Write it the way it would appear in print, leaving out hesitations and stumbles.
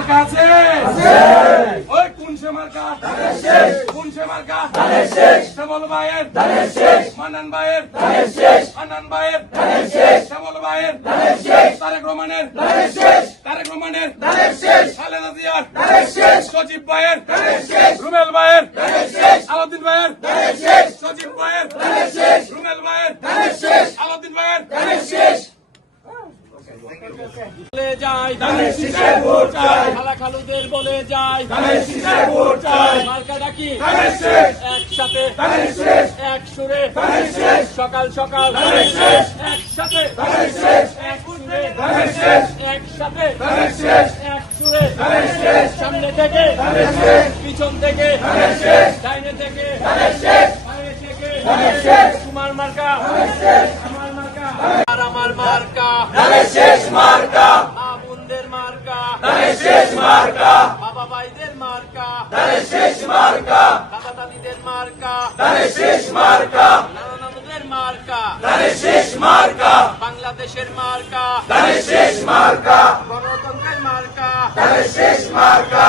মার্কা আছে ওই কোন সে মার্কা কোন সে মার্কা শ্যামল ভাইয়ের মান্নান ভাইয়ের আন্নান ভাইয়ের শ্যামল ভাইয়ের তারেক রহমানের খালেদা জিয়ার সজীব ভাইয়ের রুমেল ভাইয়ের আলাউদ্দিন ভাইয়ের সজীব ভাইয়ের রুমেল ভাইয়ের আলাউদ্দিন ভাইয়ের বলে যায় ধানের শীষে ভোট চাই খালা খালুদের বলে যায় ধানের শীষে ভোট চাই মার্কা ডাকি ধানের শীষ একসাথে ধানের শীষ এক সুরে ধানের শীষ সকাল সকাল ধানের শীষ একসাথে ধানের শীষ এক সুরে ধানের শীষ একসাথে ধানের শীষ এক সুরে ধানের শীষ সামনে থেকে ধানের শীষ পিছন থেকে ধানের শীষ ডাইনে থেকে ধানের শীষ বাইরে থেকে ধানের শীষ তোমার মার্কা ধানের শীষ আমার মার্কা আর আমার মার্কা ধানের শীষ মার্কা আবুনদের মার্কা ধানের শীষ মার্কা বাবা ভাইদের মার্কা ধানের শীষ মার্কা দাদা দাদিদের মার্কা ধানের শীষ মার্কা নানা নানুদের মার্কা ধানের শীষ মার্কা বাংলাদেশের মার্কা ধানের শীষ মার্কা গণতন্ত্রের মার্কা ধানের শীষ মার্কা